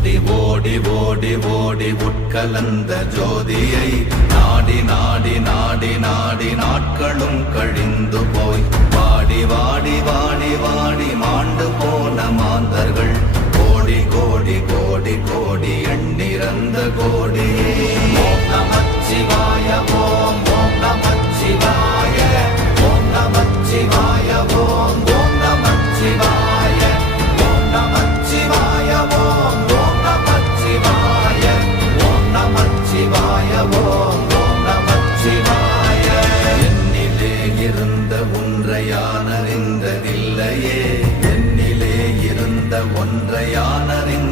ஓடி ஓடி ஓடி ஓடி உட்கலந்த ஜோதியை நாடி நாடி நாடி நாடி நாட்களும் கழிந்து போய் வாடி வாடி வாடி வாடி மாண்டு போன மாந்தர்கள் கோடி கோடி கோடி கோடி எண்ணிறந்த கோடி. ஓம் நமச்சிவாய ஓம் ஓம் நமச்சிவாய ஓம் நமச்சிவாய ஓம் ஓம் நமச்சிவாய ஓம் நமச்சிவாய ஓம் ஓம் நமச்சிவாய ஓம் நமச்சிவாய ஓம் ஓம் நமச்சிவாய. என்னிலே இருந்த ஒன்றை யான் அறிந்ததில்லையே, என்னிலே இருந்த ஒன்றை யான் அறிந்த